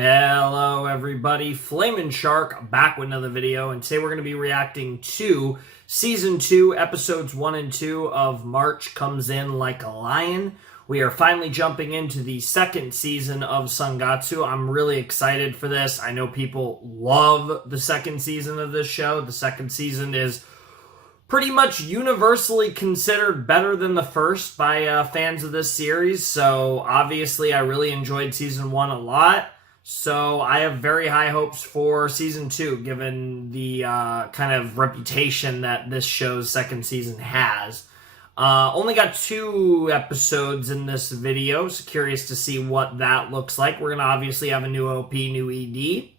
Hello everybody, Flamin' Shark back with another video, and today we're going to be reacting to Season 2, Episodes 1 and 2 of March Comes In Like a Lion. We are finally jumping into the second season of Sangatsu. I'm really excited for this. I know people love the second season of this show. The second season is pretty much universally considered better than the first by fans of this series, so obviously I really enjoyed Season 1 a lot. So I have very high hopes for Season 2, given the kind of reputation that this show's second season has. Only got 2 episodes in this video, so curious to see what that looks like. We're going to obviously have a new OP, new ED.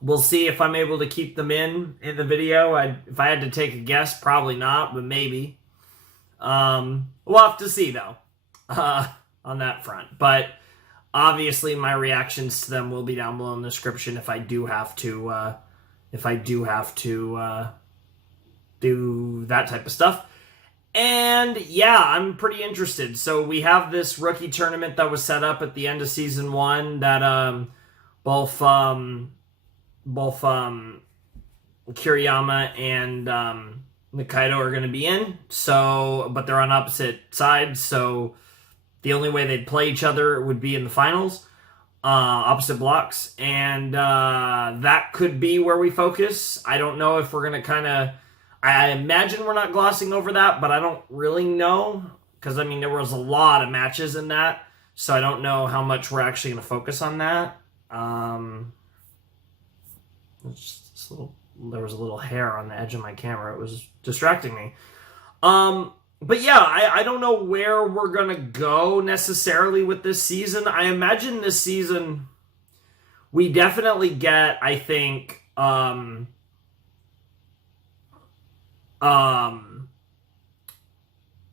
We'll see if I'm able to keep them in the video. If I had to take a guess, probably not, but maybe. We'll have to see, though, on that front. But obviously, my reactions to them will be down below in the description if I do have to do that type of stuff. And yeah, I'm pretty interested. So we have this rookie tournament that was set up at the end of Season 1 that both Kiriyama and Nikaido are going to be in. So, but they're on opposite sides, so the only way they'd play each other would be in the finals, opposite blocks, and that could be where we focus. I don't know if we're going to I imagine we're not glossing over that, but I don't really know, because, I mean, there was a lot of matches in that, so I don't know how much we're actually going to focus on that. There was a little hair on the edge of my camera. It was distracting me. But yeah, I don't know where we're going to go necessarily with this season. I imagine this season we definitely get, I think,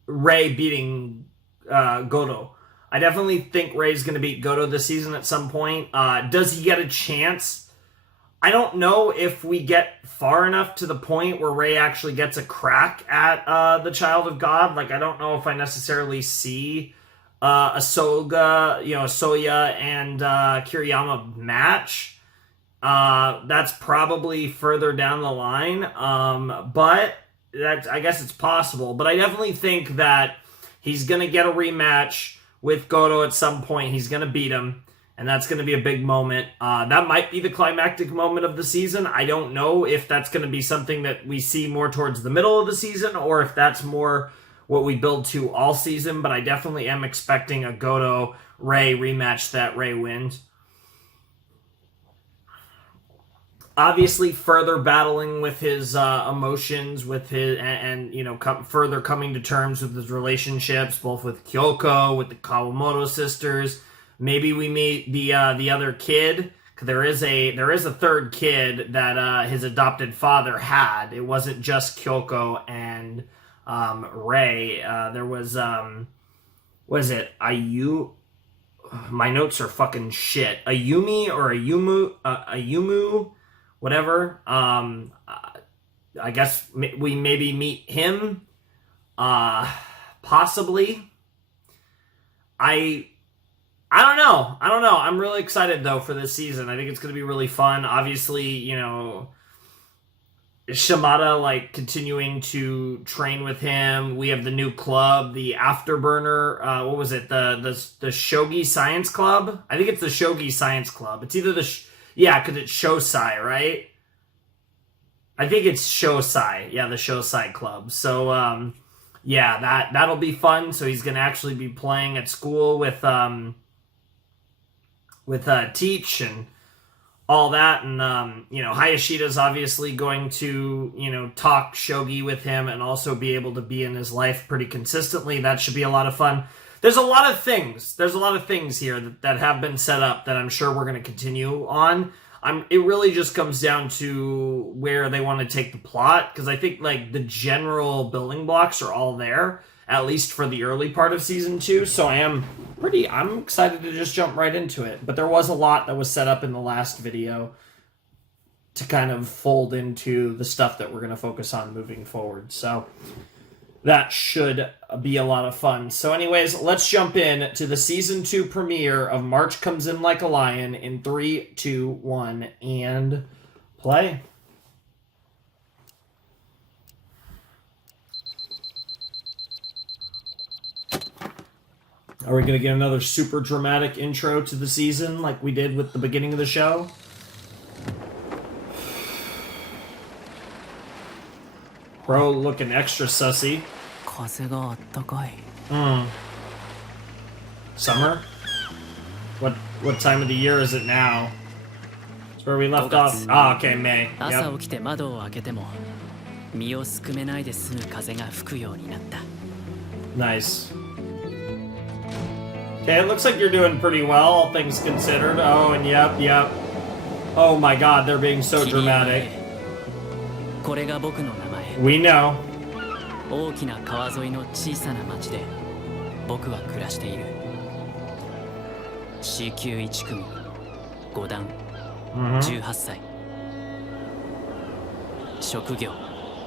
Rei beating Gotou. I definitely think Rei's going to beat Gotou this season at some point. Does he get a chance? I don't know if we get far enough to the point where Rei actually gets a crack at the Child of God. Like, I don't know if I necessarily see a Soya and Kiriyama match. That's probably further down the line. But I guess it's possible. But I definitely think that he's going to get a rematch with Gotou at some point. He's going to beat him. And that's going to be a big moment. That might be the climactic moment of the season. I don't know if that's going to be something that we see more towards the middle of the season, or if that's more what we build to all season. But I definitely am expecting a Gotou-Rei rematch that Rei wins. Obviously, further battling with his emotions, with his further coming to terms with his relationships, both with Kyoko, with the Kawamoto sisters. Maybe we meet the other kid. There is a third kid that his adopted father had. It wasn't just Kyoko and Rei. There was what is it? My notes are fucking shit. Ayumi or Ayumu, whatever. I guess we maybe meet him. Possibly. I don't know. I'm really excited, though, for this season. I think it's going to be really fun. Obviously, Shimada, continuing to train with him. We have the new club, the Afterburner. What was it? The Shogi Science Club? I think it's the Shogi Science Club. It's either because it's Shosai, right? I think it's Shosai. Yeah, the Shosai Club. So, that'll be fun. So he's going to actually be playing at school with Teach and all that, and Hayashida's obviously going to talk shogi with him and also be able to be in his life pretty consistently. That should be a lot of fun. There's a lot of things here that have been set up that I'm sure we're going to continue on. It really just comes down to where they want to take the plot, because I think the general building blocks are all there, at least for the early part of Season 2, so I'm excited to just jump right into it. But there was a lot that was set up in the last video to kind of fold into the stuff that we're going to focus on moving forward. So That should be a lot of fun. So anyways, let's jump in to the Season 2 premiere of March Comes In Like a Lion in 3, 2, 1, and play. Are we going to get another super dramatic intro to the season like we did with the beginning of the show? Bro looking extra sussy. Summer? What time of the year is it now? It's where we left off. Ah, okay, May. Yep. Nice. Okay, it looks like you're doing pretty well, all things considered. Oh, and yep. Oh my god, they're being so dramatic. We know.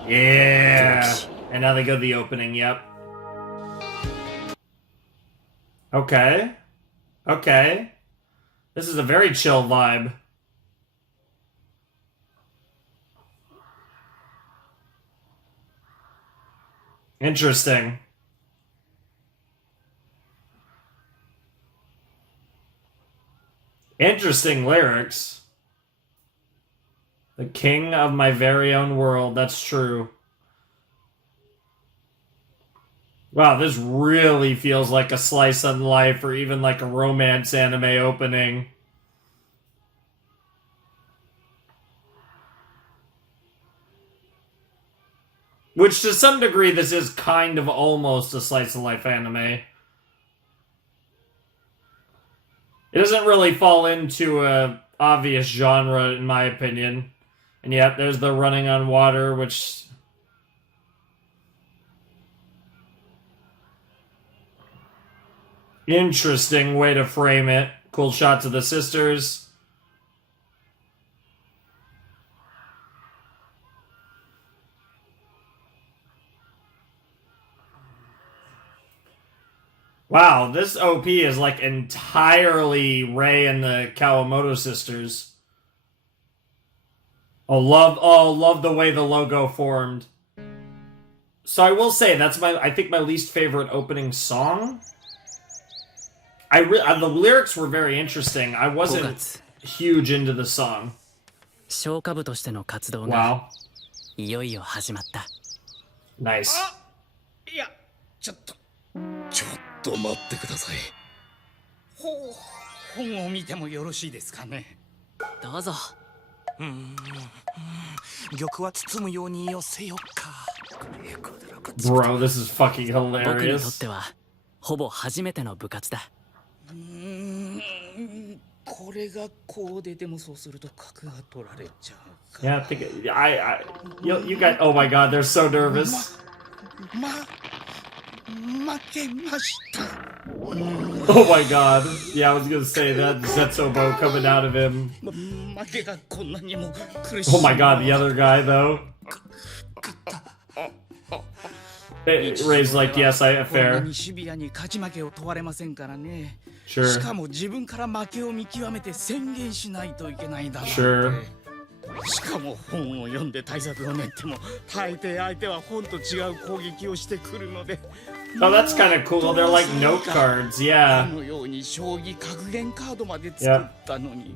Yeah. And now they go to the opening, yep. Okay. This is a very chill vibe. Interesting. Interesting lyrics. The king of my very own world. That's true. Wow, this really feels like a slice of life or even like a romance anime opening. Which to some degree this is kind of almost a slice of life anime. It doesn't really fall into a obvious genre in my opinion. And yet there's the running on water, which... Interesting way to frame it. Cool shots of the sisters. Wow, this OP is like entirely Rei and the Kawamoto sisters. Love the way the logo formed. So I will say that's I think my least favorite opening song. The lyrics were very interesting. I wasn't huge into the song. Wow. Nice. 本を見てもよろしいですかね。どうぞ。玉は包むように寄せようか。Bro, this is fucking hilarious. 僕にとってはほぼ初めての部活だ。これがこうででもそうすると角が取られちゃうか。Yeah, I think you guys. Oh my god, they're so nervous. Oh my god. Yeah, I was gonna say that Zetsubo coming out of him. Oh my god, the other guy though. Ray's like, yes, fair. Sure. Sure. しかも本を読んで対策を練っても大抵相手は本と違う攻撃をしてくるので Oh, that's kind of cool. They're like note cards, yeah. のように将棋格言カードまで作ったのに。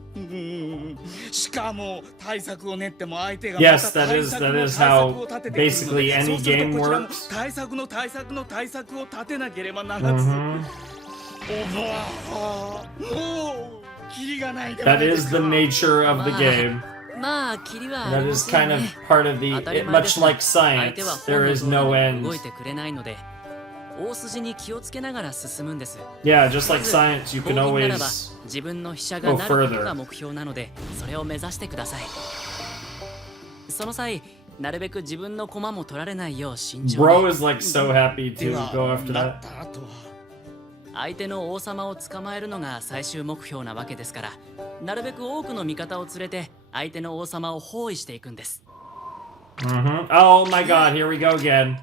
しかも対策を練っても相手が Yes, that is how basically any game works. 対策の対策の対策を立てなければならず。That is the nature of the game. That is kind of part of the... much like science, there is no end. Yeah, just like science, you can always go further. Bro is like so happy to go after that. 相手の王様を捕まえるのが最終目標なわけですから、なるべく多くの味方を連れて相手の王様を包囲していくんです。Oh my god, here we go again.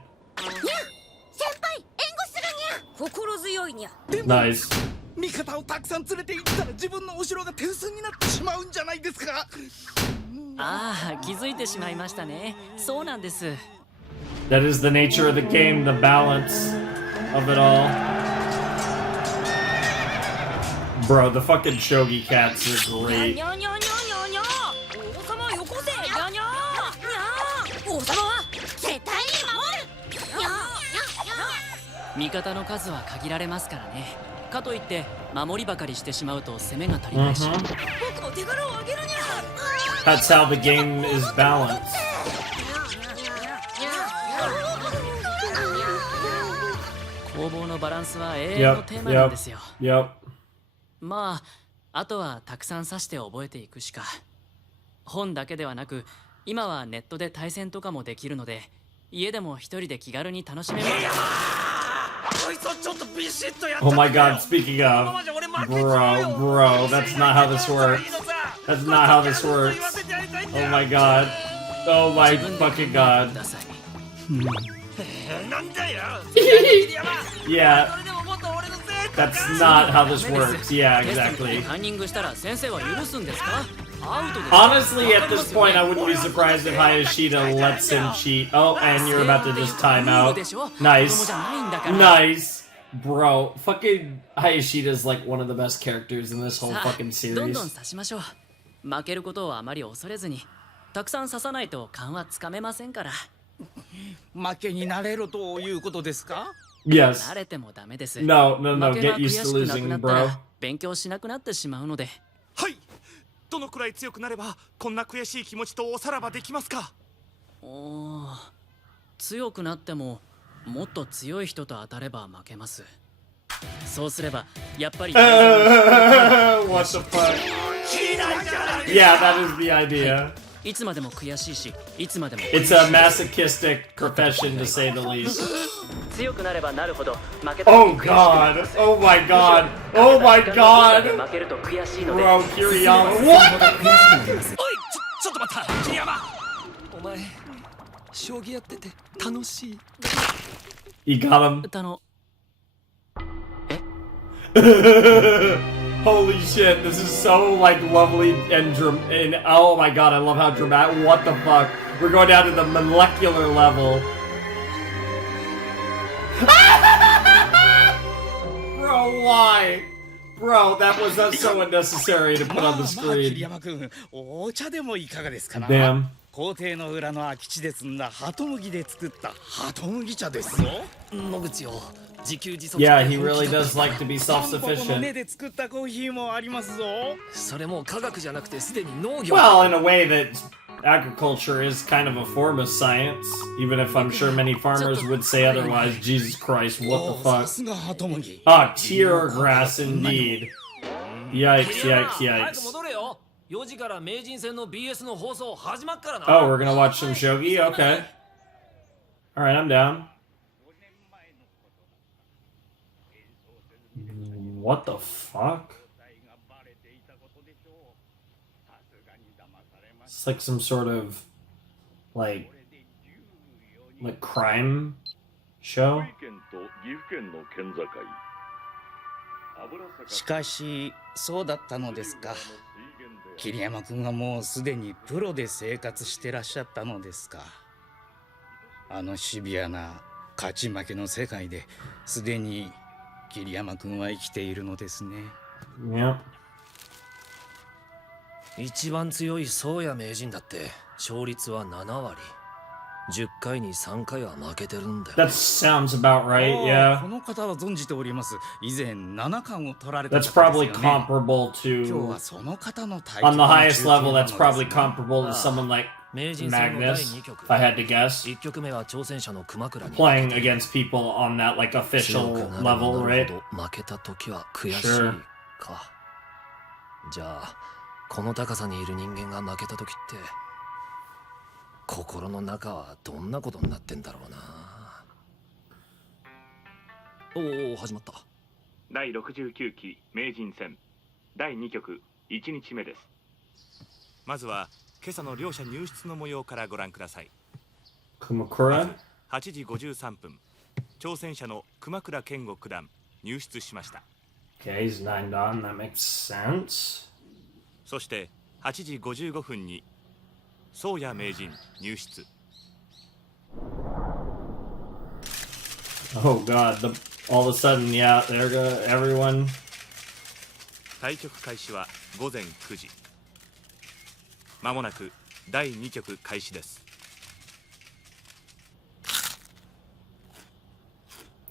強いにゃ。 Nice. 味方をたくさん連れて行ったら自分のお城が手薄になってしまうんじゃないですか。ああ、気づいてしまいましたね。そうなんです。 That is the nature of the game, the balance of it all. Bro, the fucking shogi cats are に great. ゃにゃにゃにゃにゃ。王様よこせ。にゃにゃ。にゃ。王様は絶対に守る。にゃにゃにゃ。味方の数は限られますからね。かといって守りばかりしてしまうと攻めが足りないし。 Mhm. 僕も手柄をあげるにゃ。 That's how the game is balanced. 攻防のバランスは永遠の Yep, テーマなんですよ。 yep. まあ、あとはたくさん指して覚えていくしか。本だけではなく、今はネットで対戦とかもできるので、家でも一人で気軽に楽しめます。 Oh my god, speaking of. Bro, that's not how this works. That's not how this works. Oh my god. Oh my fucking god. Yeah. That's not how this works. Yeah, テストに exactly. カンニングしたら先生は許すんですか？アウトです。 Honestly, at this point, I wouldn't be surprised if Hayashida lets him cheat. Oh, and you're about to just time out. Nice. Nice. Bro, fucking Hayashida is like one of the best characters in this whole さあ fucking どんどん series. 刺しましょう。負けることをあまり恐れずに、たくさん刺さないと勘はつかめませんから。負けになれろということですか。 Yes. 慣れてもダメです。 No, no, no. 負け Get が悔 used し to くなく losing, なった bro. ら勉強しなくなってしまうので。はい。どのくらい強くなればこんな悔しい気持ちとおさらばできますか。おー、強くなってももっと強い人と当たれば負けます。そうすればやっぱり What the fuck? Yeah, that is the idea. いつまでも悔しいし、いつまでも It's a masochistic profession to say the least. 強くなればなるほど負けた Oh god. Oh my god. Oh my god. 負けると悔しいので Bro, Kiriyama. What? おい、ちょっと待った桐山。お前将棋やってて楽しい。 You got him. あの Holy shit, this is so like lovely and oh my god, I love how dramatic. What the fuck? We're going down to the molecular level. Bro, why? Bro, that was so unnecessary to put on the 桐 screen. 山君、お茶でもいかがですかな。 Damn. 校庭の裏の空き地で摘んだハト麦で作ったハト麦茶ですよ。野口よ。自給自足 Yeah, he really does like to be タンポポの根 self-sufficient. で作ったコーヒーもありますぞ。それも科学じゃなくてすでに農業。 Well, in a way that agriculture is kind of a form of science, even if I'm sure many farmers would say otherwise. Jesus Christ, what お the さ fuck? すがハト麦。 Ah, tear grass indeed. Yikes, yikes, 早く yikes. 戻れよ。4時から名人戦の BS の放送始まっからな。 Oh, we're gonna watch some shogi? Okay. Alright, I'm down. What the fuck? It's like some sort of like crime show. しかしそうだったのですか。桐山君はもうすでにプロで生活してらっしゃったのですか。あのシビアな勝ち負けの世界ですでに桐山君は生きているのですね。 Yep. 一番強い宗谷名人だって勝率は7割。10回に3回は負けてるんだよ。 That sounds about right, こ yeah. の方は存じております。以前7冠を取られた That's 方です probably よね。 comparable 今日 to はその方の対 on the 局の highest 中継 level なの that's です probably ね。 comparable to someone like 名人戦の第 Magnus, 2局。 if I had to guess. 1局目は挑戦者の熊倉に Playing against people on that like 強 official くなれば level, なる right? ほど負けた時は悔しい Sure. か。じゃあこの高さにいる人間が負けた時って心の中はどんなことになってんだろうな。おお、始まった。第69期名人戦第2局1日目です。まずは今朝の両者入室の模様からご覧ください。 Kumakura? 8時53分、挑戦者の熊倉健吾九段入室しました。 Okay, he's 9 on. That makes sense. そして8時55分に宗谷名人入室。 Oh god, all of a sudden, yeah, there go everyone. 対局開始は午前9時。まもなく第2局開始です。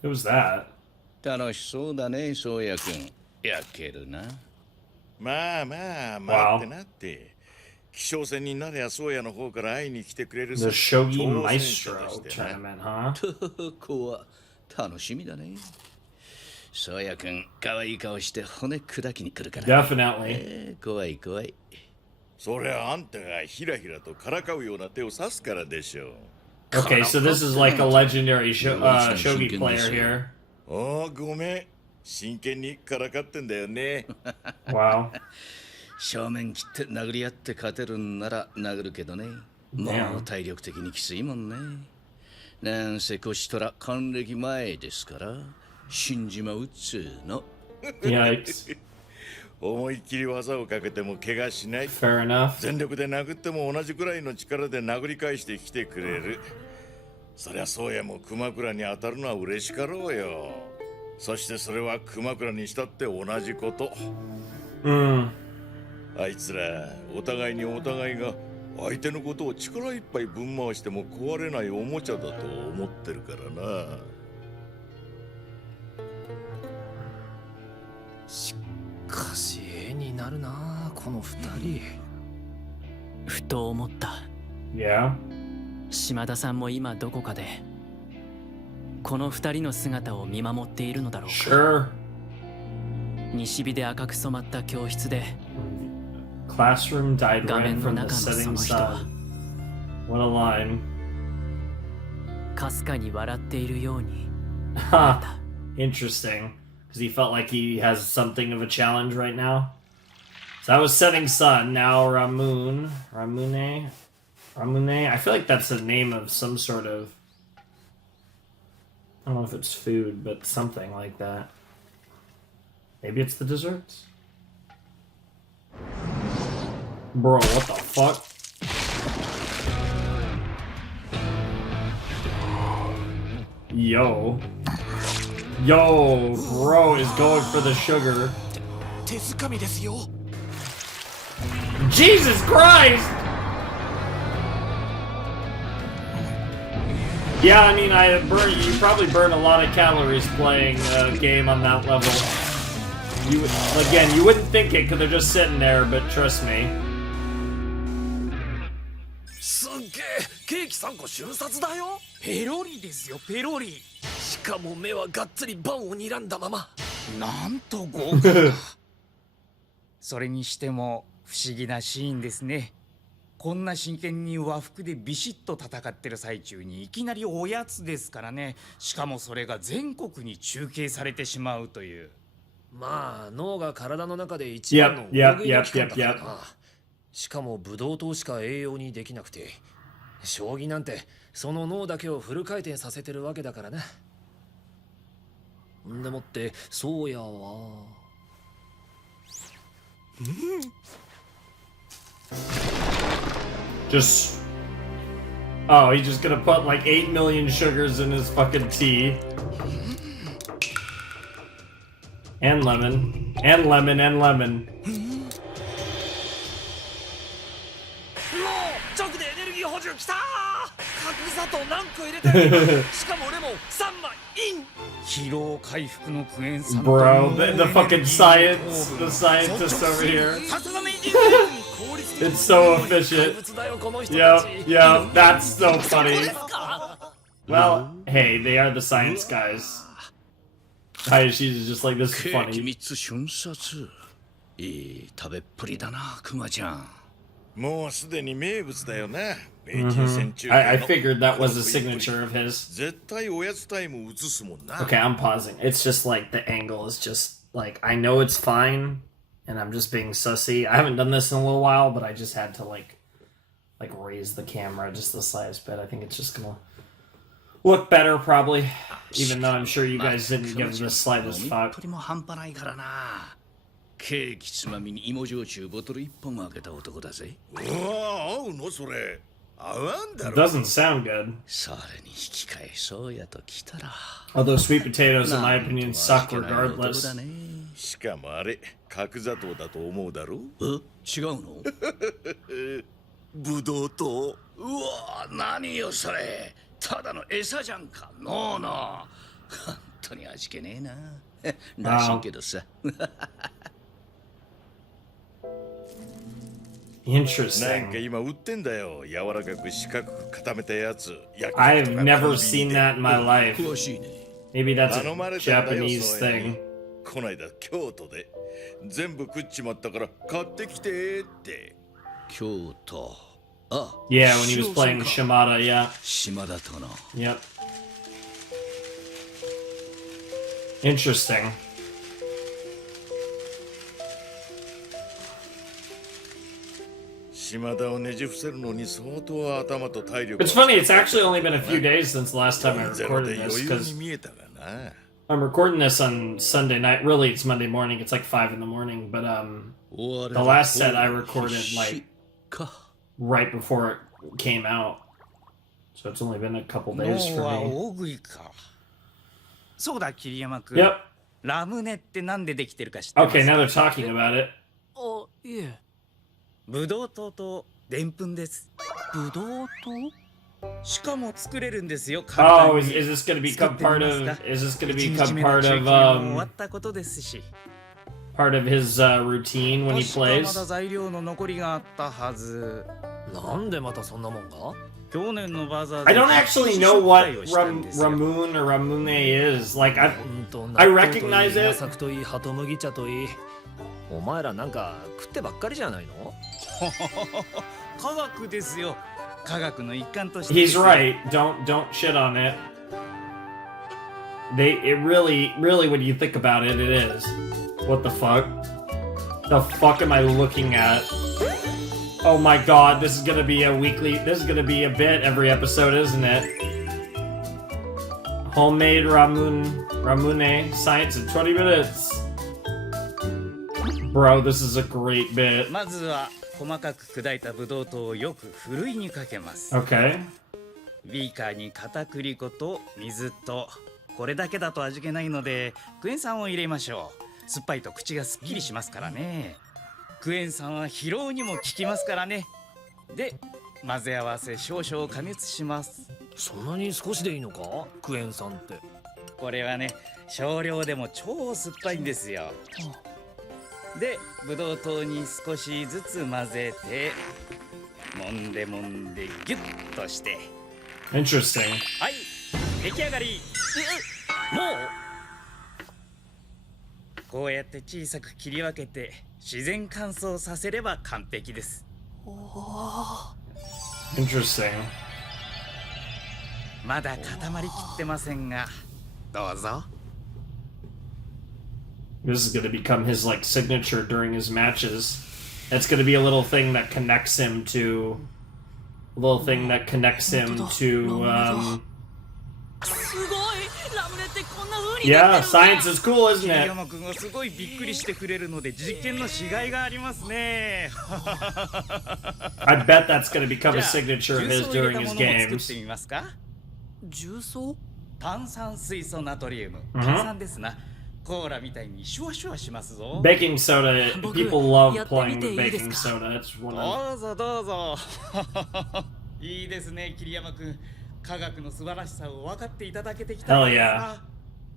Who's that? 楽しそうだね、宗谷君。焼けるな。まあまあ待ってなって。希少戦になりゃ宗谷の方から会いに来てくれる The さ。 Shogi 挑戦者 Maestro としてな。 tournament, huh? 子は楽しみだね。宗谷君、可愛い顔して骨砕きに来るから。 Definitely. 怖い怖い。そりゃあんたがひらひらとからかうような手を指すからでしょう。 Okay, so this is like a legendary shogi player here. ああ、ごめん。真剣にからかってんだよね。 Wow. 正面切って殴り合って勝てるんなら殴るけどね。もう体力的にきついもんね。なんせこちとら還暦前ですから、死んじまうっつーの。Yikes. 思いっきり技をかけても怪我しない。 Fair enough. 全力で殴っても同じくらいの力で殴り返してきてくれる。そりゃ宗谷も熊倉に当たるのは嬉しかろうよ。そしてそれは熊倉にしたって同じこと。あいつらお互いにお互いが相手のことを力いっぱいぶん回しても壊れないおもちゃだと思ってるからな。しかし絵になるなこの二人。ふと思った。 Yeah. 島田さんも今どこかでこの二人の姿を見守っているのだろうか。 Sure. 西日で赤く染まった教室で Classroom died 画 right 面の from 中 the のそ setting の人は sun. What a line. かすかに笑っているように見え Huh. た。 Interesting. Because he felt like he has something of a challenge right now. So that was setting sun. Now Ramune. I feel like that's the name of some sort of... I don't know if it's food, but something like that. Maybe it's the desserts? Bro, what the fuck? Yo, bro is going for the sugar. 手づかみですよ。 Jesus Christ! Yeah, I mean, you probably burn a lot of calories playing a game on that level. You wouldn't think it because they're just sitting there, but trust me. すっげえ、ケーキ3個瞬殺だよ。ペロリですよ、ペロリ。しかも目はがっつりパンを睨んだまま。なんと豪華だ。それにしても不思議なシーンですね。こんな真剣に和服でビシッと戦ってる最中にいきなりおやつですからね。しかもそれが全国に中継されてしまうという。まあ脳が体の中で一番の大食いの器官だからな。しかもブドウ糖しか栄養にできなくて、将棋なんてその脳だけをフル回転させてるわけだからな。んでもってそうやわ。Just... Oh, he's just gonna put like 8 million sugars in his fucking tea. And lemon. And lemon, and lemon. 直でエネルギー補充きたー。角砂糖何個入れてる。しかもレモン3枚イン。疲労回復のクエン酸 Bro, the fucking science, the scientist over here. さすが名人。 It's so efficient. Yep, that's so funny. Well, hey, they are the science guys. She's just like, this is ケーキ funny. 3つ瞬殺。いい食べっぷりだな、クマちゃん。もうすでに名物だよな。名人戦中 I figured that was a signature of his. 絶対おやつタイム映すもんな。 Okay, I'm pausing. It's just like the angle is just like, I know it's fine, and I'm just being sussy. I haven't done this in a little while, but I just had to like raise the camera just the slightest bit. I think it's just gonna look better, probably. Even though I'm sure you guys didn't give the slightest 飲みっ fuck. ぷりも半端ないからな。ケーキつまみに芋焼酎ボトル1本開けた男だぜ。うわ合うのそれ。合わんだ It ろ。 doesn't sound good. それに引き換えそうやと来たら。 Although sweet potatoes, in my opinion, なん suck とも味気ない男 regardless. だね。しかもあれ角砂糖だと思うだろ。違うの？ブドウ糖。うわ何よそれ。ただの餌じゃんか。ノーノー。本当に味気ねえな。らしいけどさ。なんか Interesting. 今売ってんだよ。柔らかく四角く固めたやつ。I've never seen that in my life. 詳しいね。 Maybe that's 頼 a まれたんだよ Japanese そうや thing. にこないだ京都で全部食っちまったから買ってきてって。京都。あ。 Yeah, when he was playing 塩さんか Shimada, yeah. 島田との。 Yep. Interesting. 島田をねじ伏せるのに相当頭と体力。 It's funny, it's actually only been a few days since the last time I ゼロで recorded 余 this, 裕に because 見えたがな。 I'm recording this on Sunday night. Really, it's Monday morning. It's like 5 in the morning, but the last set I recorded like right before it came out. So it's only been a couple 脳 days は for me. 大食いか。そうだ桐山君。 Yep. ラムネってなんでできてるか知ってます Okay, now they're talking about it. あ、いえ。ブドウ糖とでんぷんです。ブドウしかも作れるんですよ。 Oh, is this going to become part of? Is this going to 1 日 become 目の part 中継 of も終わったことですし。 part of his routine when he 確かま plays? だ材料の残りがあったはず。なんでまたそんなもんが？去年のバザーで I don't actually know what 失敗をしたんですよ Ramune or Ramune is. Like I 本当 I recognize it. 稲作といい鳩麦茶といい。お前らなんか食ってばっかりじゃないの？科学ですよ。科学の一環として。 he's right. Don't shit on it. It really when you think about it, it is. What the fuck? The fuck am I looking at? Oh my god, this is gonna be a bit every episode, isn't it? Homemade Ramune science in 20 minutes. Bro, this is a great bit. まずは細かく砕いたブドウ糖をよくふるいにかけます。 Okay. ビーカーに片栗粉と水と、これだけだと味気ないのでクエン酸を入れましょう。酸っぱいと口がすっきりしますからね。クエン酸は疲労にも効きますからね。で混ぜ合わせ少々加熱します。そんなに少しでいいのか？クエン酸って。これはね少量でも超酸っぱいんですよ。でブドウ糖に少しずつ混ぜて揉んでギュッとして、 Interesting. はい出来上がり。もう？こうやって小さく切り分けて自然乾燥させれば完璧です。 Interesting. まだ固まりきってませんが、どうぞ。 This is going to become his like signature during his matches. It's going to be a little thing that connects him toすごいラムネってこんな風に Yeah, science is cool, isn't 桐 it? 山君がすごいびっくりしてくれるので実験のしがいがありますね。 I bet that's going to become じゃ a あ signature of 重 his 曹を入れ during た his ものも作っ games. てみますか。重曹？炭酸水素ナトリウム、 Mhm. 炭酸ですな。コーラみたいにシュワシュワしますぞ。 Baking soda, people love playing with やってみていい baking ですか？ soda. It's one of どうぞどうぞ。いいですね桐山君。科学の素晴らしさを分かっていただけてきた Hell yeah.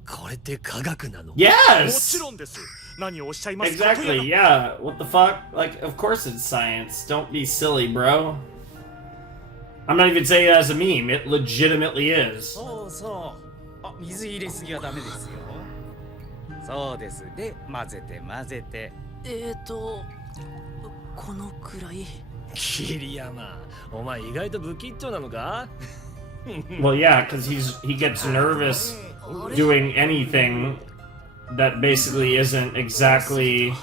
これって科学なの？も Yes! ちろんです。何をおっしゃいますか？ Exactly, yeah. What the fuck? Like, of course it's science. Don't be silly, bro. I'm not even saying it as a meme. It legitimately is. そうそう。あ、水入れすぎはダメですよ。そうです。で、混ぜて。このくらい。桐山、お前意外と不吉祥なのか？ Well, yeah, because he gets nervous doing anything that basically isn't exactly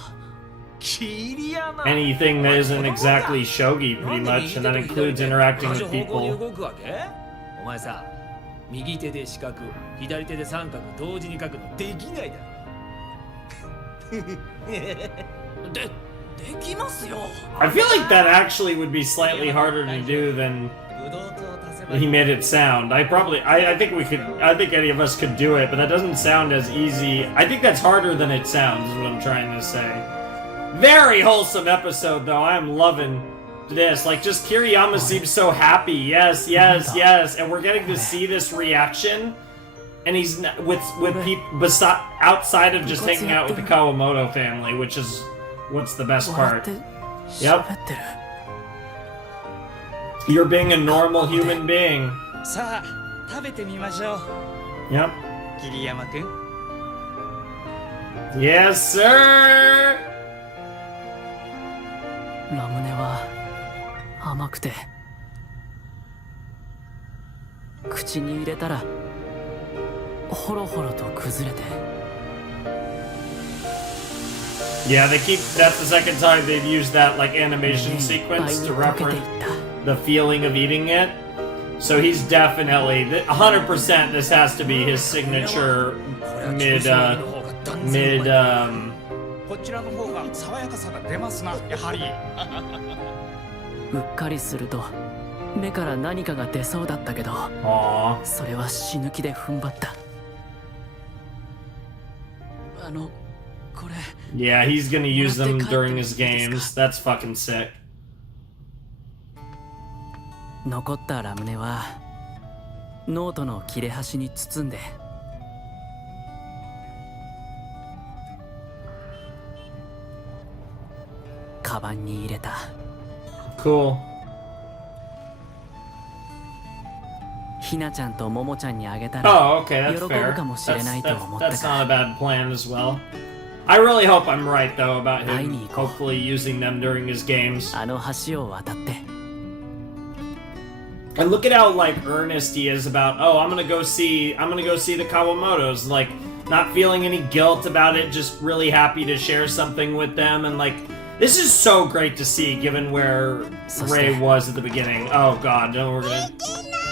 桐山。 anything that isn't exactly shogi, pretty much, and that includes interacting 同 with じ方向に people. 動くわけ？お前さ、右手で四角、左手で三角同時に書くのできないだろ。できますよ。 I feel like that actually would be slightly harder to do than ブドウ糖を足せば he made it sound. I think any of us could do it, but that doesn't sound as easy. I think that's harder than it sounds, is what I'm trying to say. Very wholesome episode, though. I am loving this. Like, just Kiriyama seems so happy. Yes, yes, yes. And we're getting to see this reaction. And he's with people outside of just hanging out with the Kawamoto family, which is what's the best part. Yep. You're being a normal human being. さあ食べてみましょう Yep. 桐山くん Yes, sir. ラムネは甘くて口に入れたらホロホロと崩れて Yeah, that's the second time they've used that like animation sequence to 溶けてい reference った the feeling of eating it. So he's definitely 100%. This has to be his signature mid こちらの方が爽やかさが出ますなやはりうっかりすると目から何かが出そうだったけど Aww. それは死ぬ気で踏ん張ったこれ Yeah, he's gonna use them during his games. That's fucking sick. 残ったラムネはノートの切れ端に包んでカバンに入れた Cool. ひなちゃんとももちゃんにあげたら Oh, okay, that's 喜ぶ fair. かもしれないと思った That's か not ら a bad plan as well. I really hope I'm right though about I him need- hopefully using them during his games. あの橋を渡って And look at how like earnest he is about, oh, I'm gonna go see the Kawamotos, like not feeling any guilt about it, just really happy to share something with them, and like this is so great to see given where Ray was at the beginning. Oh god, no, we're gonna.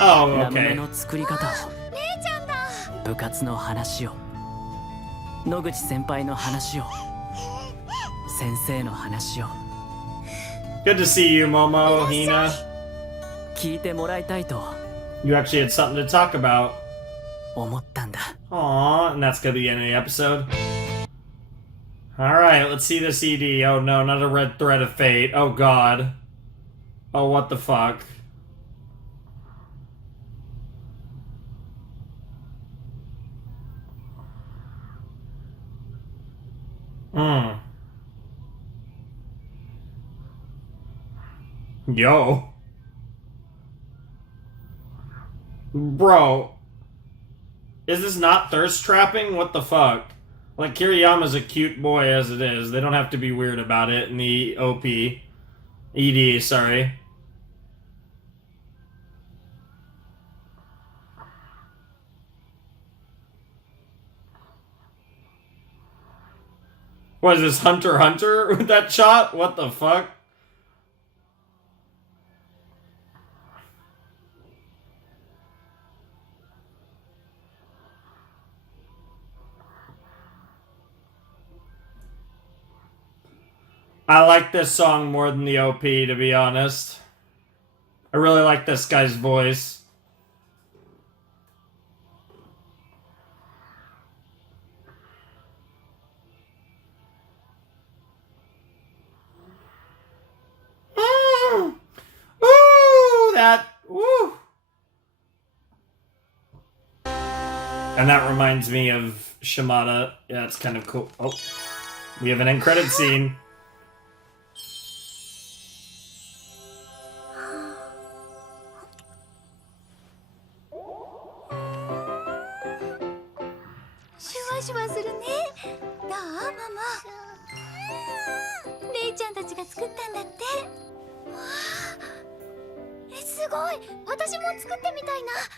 Oh, ラムネ okay. の作り方を部活の話を野口先輩の話を先生の話を Good to see you, Momo, Hina. 聞いてもらいたいと You actually had something to talk about. 思ったんだ Aw, and that's gonna be the end of the episode. Alright, let's see the CD. Oh no, not a red thread of fate. Oh god. Oh, what the fuck. Yo. Bro. Is this not thirst trapping? What the fuck? Like, Kiriyama's a cute boy as it is. They don't have to be weird about it in the OP. ED, sorry. What is this, Hunter x Hunter with that shot? What the fuck? I like this song more than the OP, to be honest. I really like this guy's voice. Ooh, that, woo. And that reminds me of Shimada. Yeah, it's kind of cool. Oh, we have an end credit scene.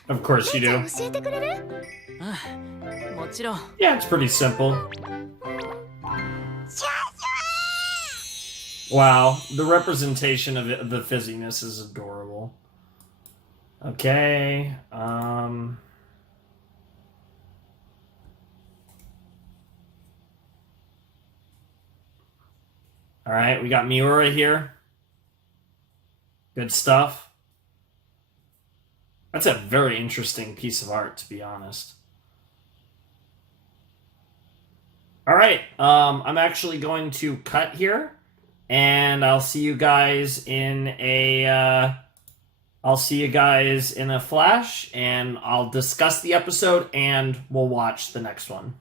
Of course you do. もちろん Yeah, it's pretty simple. Wow, the representation of the fizziness is adorable. Okay, All right, we got Miura here. Good stuff. That's a very interesting piece of art, to be honest. All right, I'm actually going to cut here, and I'll see you guys in a flash, and I'll discuss the episode, and we'll watch the next one.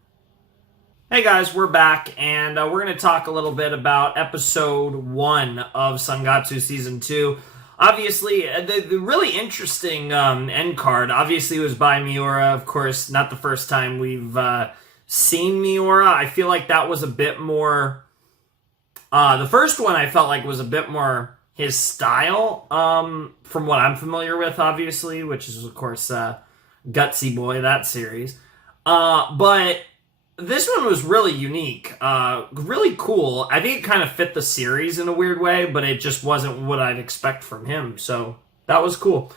Hey guys, we're back, and we're going to talk a little bit about episode 1 of Sangatsu Season 2. Obviously, the really interesting end card, obviously, was by Miura. Of course, not the first time we've seen Miura. I feel like that was a bit more... the first one I felt like was a bit more his style, from what I'm familiar with, obviously, which is, of course, Gutsy Boy, that series. But this one was really unique, really cool. I think it kind of fit the series in a weird way, but it just wasn't what I'd expect from him, so that was cool.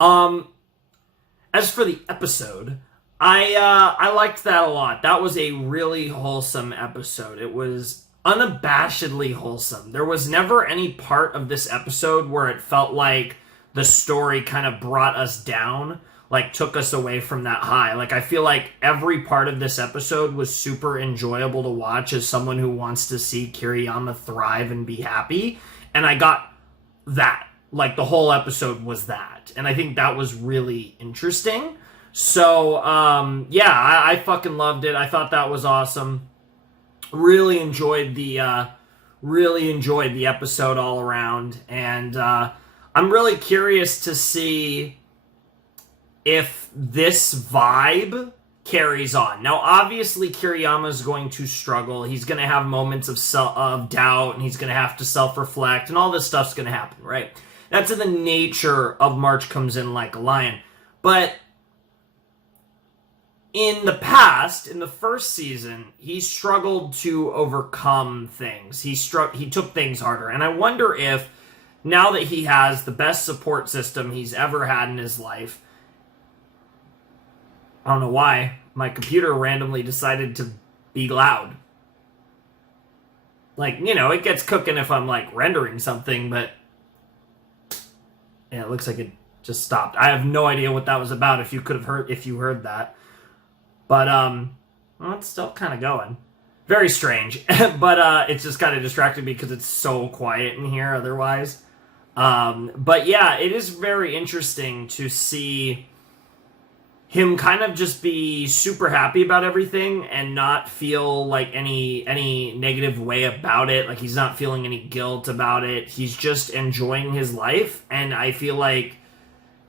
As for the episode, I liked that a lot. That was a really wholesome episode. It was unabashedly wholesome. There was never any part of this episode where it felt like the story kind of brought us down, like took us away from that high. Like, I feel like every part of this episode was super enjoyable to watch as someone who wants to see Kiriyama thrive and be happy. And I got that. Like, the whole episode was that. And I think that was really interesting. So, yeah, I fucking loved it. I thought that was awesome. Really enjoyed the episode all around. And I'm really curious to see if this vibe carries on. Now, obviously, Kiriyama's going to struggle. He's going to have moments of doubt, and he's going to have to self-reflect, and all this stuff's going to happen, right? That's in the nature of March Comes In Like a Lion. But in the past, in the first season, he struggled to overcome things. He took things harder. And I wonder if, now that he has the best support system he's ever had in his life, I don't know why, my computer randomly decided to be loud. Like, you know, it gets cooking if I'm, like, rendering something, but yeah, it looks like it just stopped. I have no idea what that was about, if you heard that. But, well, it's still kind of going. Very strange. But, it's just kind of distracted me because it's so quiet in here otherwise. But yeah, it is very interesting to see him kind of just be super happy about everything and not feel like any negative way about it. Like, he's not feeling any guilt about it. He's just enjoying his life. And I feel like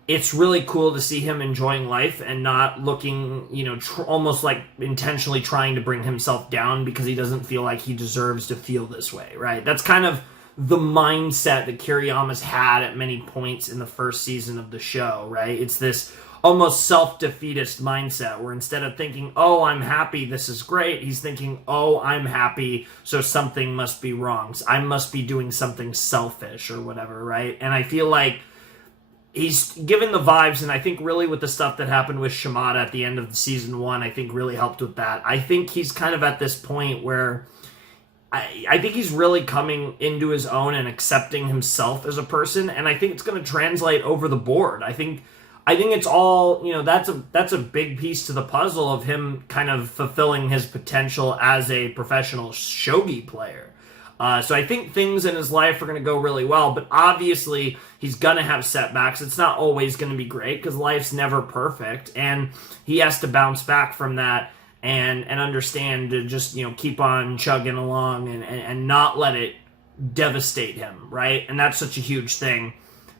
it's really cool to see him enjoying life and not looking, you know, almost like intentionally trying to bring himself down because he doesn't feel like he deserves to feel this way, right? That's kind of the mindset that Kiriyama's had at many points in the first season of the show, right? It's this almost self-defeatist mindset where instead of thinking, oh, I'm happy, this is great, he's thinking, oh, I'm happy, so something must be wrong. I must be doing something selfish or whatever, right? And I feel like he's given the vibes, and I think really with the stuff that happened with Shimada at the end of season 1, I think really helped with that. I think he's kind of at this point where I think he's really coming into his own and accepting himself as a person, and I think it's going to translate over the board. I think it's all, you know, that's a big piece to the puzzle of him kind of fulfilling his potential as a professional shogi player. So I think things in his life are going to go really well, but obviously he's going to have setbacks. It's not always going to be great because life's never perfect, and he has to bounce back from that and understand to just, you know, keep on chugging along and not let it devastate him, right? And that's such a huge thing,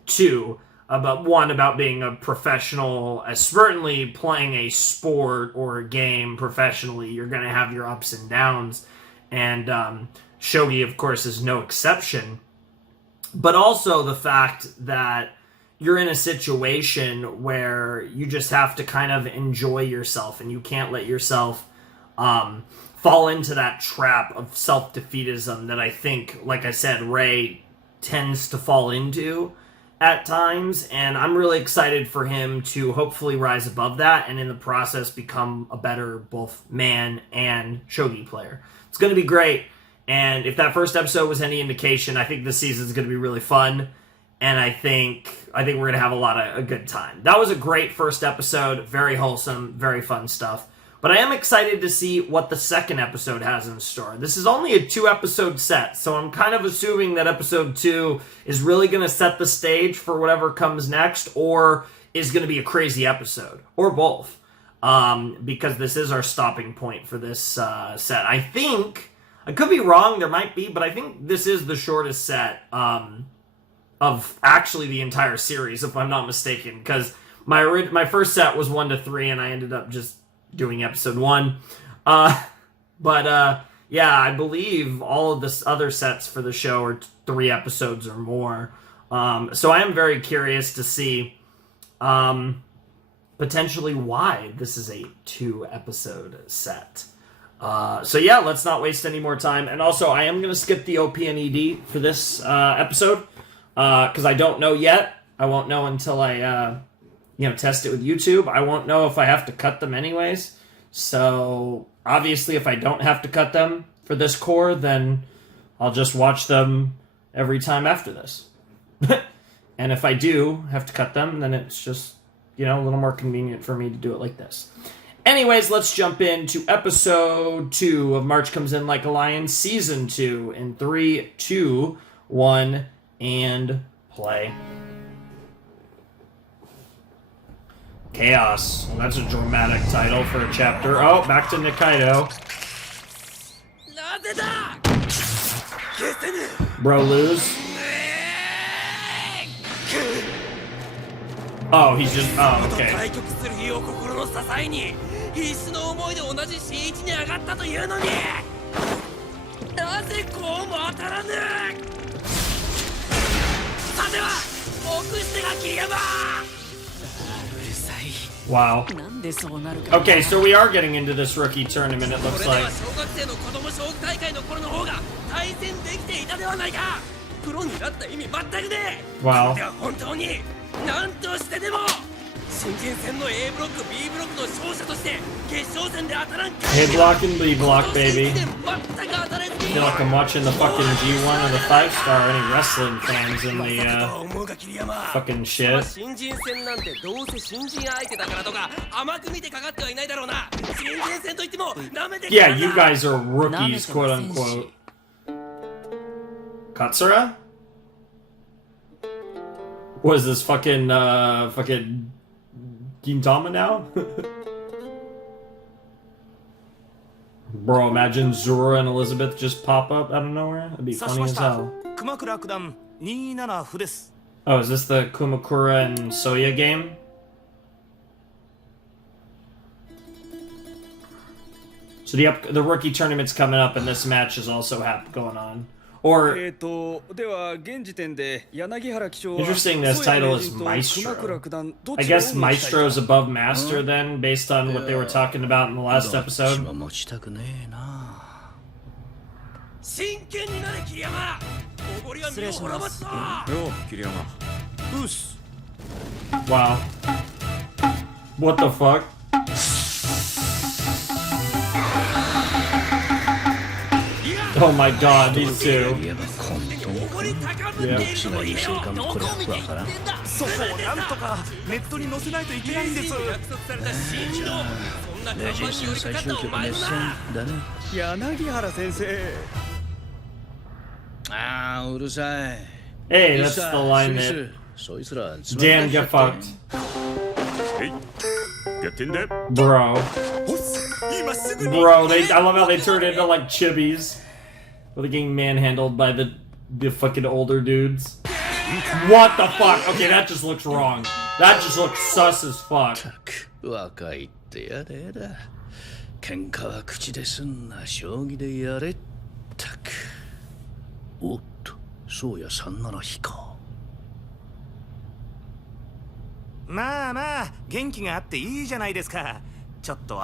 too. About being a professional, certainly playing a sport or a game professionally, you're going to have your ups and downs. And shogi, of course, is no exception. But also the fact that you're in a situation where you just have to kind of enjoy yourself, and you can't let yourself fall into that trap of self-defeatism that I think, like I said, Ray tends to fall into at times, and I'm really excited for him to hopefully rise above that and in the process become a better both man and shogi player. It's going to be great, And if that first episode was any indication, I think this season is going to be really fun. And I think we're going to have a good time. That was a great first episode. Very wholesome, very fun stuff. But I am excited to see what the second episode has in store. This is only a 2-episode set, so I'm kind of assuming that episode 2 is really going to set the stage for whatever comes next, or is going to be a crazy episode, or both. Because this is our stopping point for this set. I think, I could be wrong, there might be, but I think this is the shortest set of actually the entire series, if I'm not mistaken. Because my first set was 1 to 3, and I ended up just doing episode 1. Yeah, I believe all of the other sets for the show are 3 episodes or more. So I am very curious to see potentially why this is a 2-episode set. So yeah, let's not waste any more time. And also, I am going to skip the OP and ED for this episode, because I don't know yet. I won't know until I test it with YouTube. I won't know if I have to cut them anyways. So obviously, if I don't have to cut them for this core, then I'll just watch them every time after this. And if I do have to cut them, then it's just, a little more convenient for me to do it like this. Anyways, let's jump into episode 2 of March Comes In Like a Lion, season 2, in 3, 2, 1, and play. Chaos. Well, that's a dramatic title for a chapter. Oh, back to Nikaido. Bro, lose. Oh, he's just... Oh, okay. Wow. Okay, so we are getting into this rookie tournament, it looks like. Wow. A block and B block, baby. I feel like I'm watching the fucking G1 or the 5-star. Any wrestling fans in the fucking shit. Yeah, you guys are rookies, quote unquote. Katsura? What is this, fucking Gintama now? Bro, imagine Zura and Elizabeth just pop up out of nowhere. That'd be funny as hell. Oh, is this the Kumakura and Soya game? So the rookie tournament's coming up, and this match is also going on. Or, interesting, this title is Maestro. I guess Maestro's above Master then, based on what they were talking about in the last episode. Wow. What the fuck? Oh my god, these two. Yeah. Hey, that's the line that Dan get fucked. Bro. Bro, I love how they turn into like chibis. Where they're getting manhandled by the fucking older dudes. What the fuck? Okay, that just looks wrong. That just looks sus as fuck.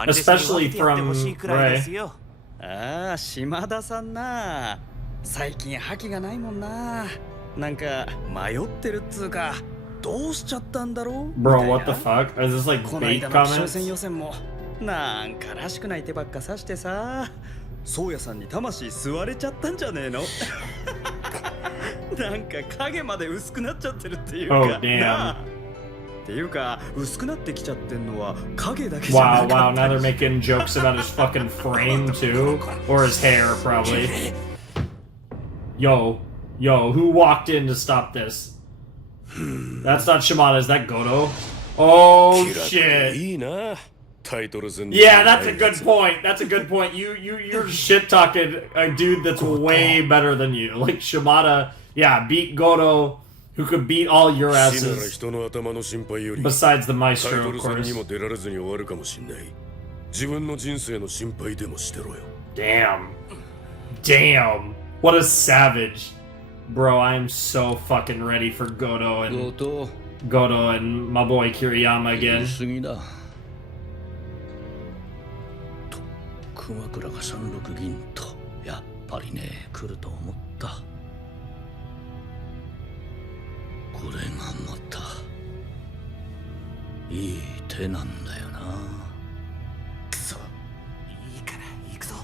Especially from Ray. ああ、島田さんな。最近覇気がないもんな。なんか迷ってるっつうか、どうしちゃったんだろう。Bro, what the fuck? Is this like bait comments? 予選もなんからしくない手ばっかさしてさ。宗谷さんに魂吸われちゃったんじゃねえの？なんか影まで薄くなっちゃってるっていうか。 Oh, damn. なあっていうか薄くなってきちゃってんのは影だけじゃ Wow, なか wow, った now they're り making jokes about his fucking frame too. Or his hair, probably. Yo, who walked in to stop this? That's not Shimada, is that Goto? Oh shit. いいな。タイトル戦 Yeah, that's a good point. That's a good point. You're shit talking a dude that's way better than you. Like Shimada, yeah, beat Goto, who could beat all your 死なら asses. 人の頭の心配より Besides the タイ Maestro, ト of ル戦に course. も出られずに終わるかもしんない。自分の人生の心配でもしてろよ。 Damn. What a savage. Bro, I'm so fucking ready for Goto and my boy Kiriyama 言い again. 過ぎだ。と熊倉が三六銀とやっぱりね来ると思った。これがまたいい手なんだよな。くそ、いいから行くぞ。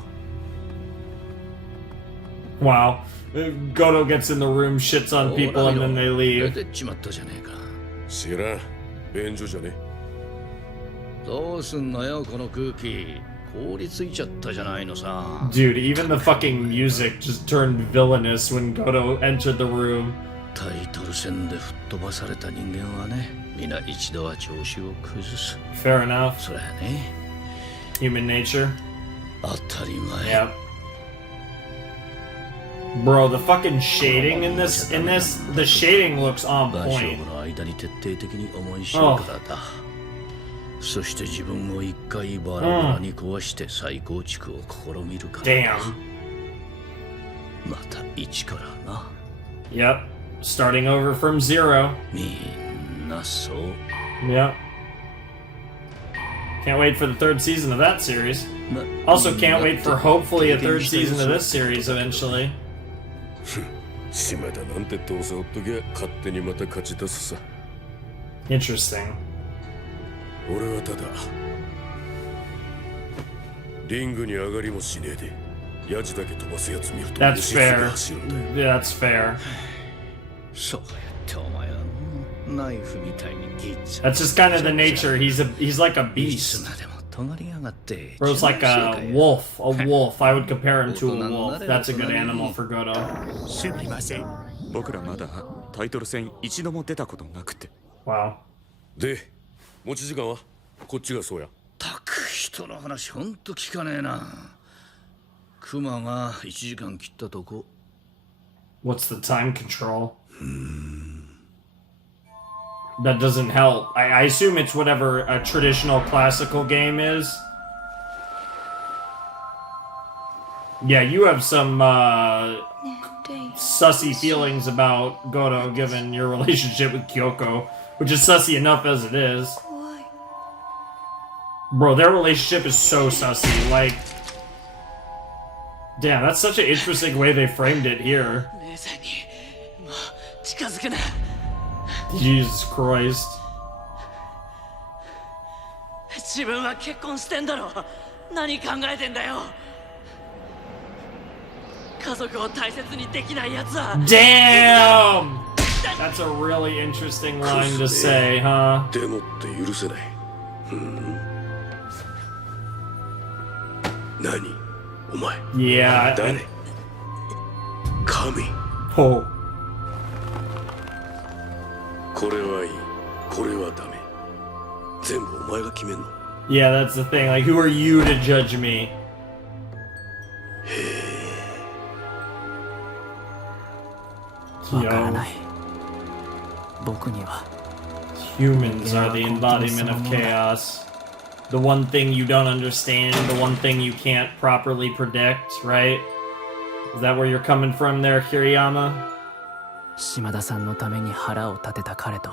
Wow. Goto gets in the room, shits on people, and then they 出 leave. てっちまったじゃねえか。知らん。便所じゃね。どうすんのよこの空気。凍りついちゃったじゃないのさ。 Dude, even the fucking music just turned villainous when Goto entered the room. タイトル戦で吹っ飛ばされた人間はね、皆一度は調子を崩す。 Fair enough. そりゃね、 Human nature. 当たり前。 Yep. Bro, the fucking shading in this, the shading looks on 晩勝 point. 負の間に徹底的に思い知るからだ。そして自分を一回バラバラに壊して再構築を試みるから。 Damn. また一からな。 Yep. Starting over from zero. みんなそう。 Yep. Can't wait for the third season of that series. ま Also can't wait for hopefully a third season of this series eventually. 島田なんてどうせほっときゃ勝手にまた勝ち出すさ。 Interesting. 俺はただリングに上がりもしねえでヤジだけ飛ばすやつ見ると That's 飯が fair. 走るんだよ。 That's fair. そうやってお前はナイフみたいにギッチャ。 That's just kind of the nature. He's like a いつ beast. までも尖りやがって。 Bro's like a wolf. A wolf. I would compare him to a wolf. That's a good animal for Goto. すみません。僕らまだタイトル戦一度も出たことなくて。 Wow. で持ち時間はこっちがそうや。たく人の話ほんと聞かねえな。クマが1時間切ったとこ。 What's the time control? That doesn't help. I assume it's whatever a traditional classical game is. Yeah, you have some sussy feelings about Goto given your relationship with Kyoko, which is sussy enough as it is. Bro, their relationship is so sussy. Like, damn, that's such an interesting way they framed it here. 姉さんにもう近づくな。 Jesus Christ. 自分は結婚してんだろ。何考えてんだよ。家族を大切にできないやつは。 Damn! That's a really interesting line to say, huh? でもって許せない。何お前 Yeah. 誰神 Oh. これはいいこれはダメ全部お前が決めんの Yeah, that's the thing. Like, who are you to judge me? わからない。僕には Humans are the embodiment of chaos. The one thing you don't understand, the one thing you can't properly predict, right? Is that where you're coming from there, Kiriyama? 島田さんのために腹を立てた彼と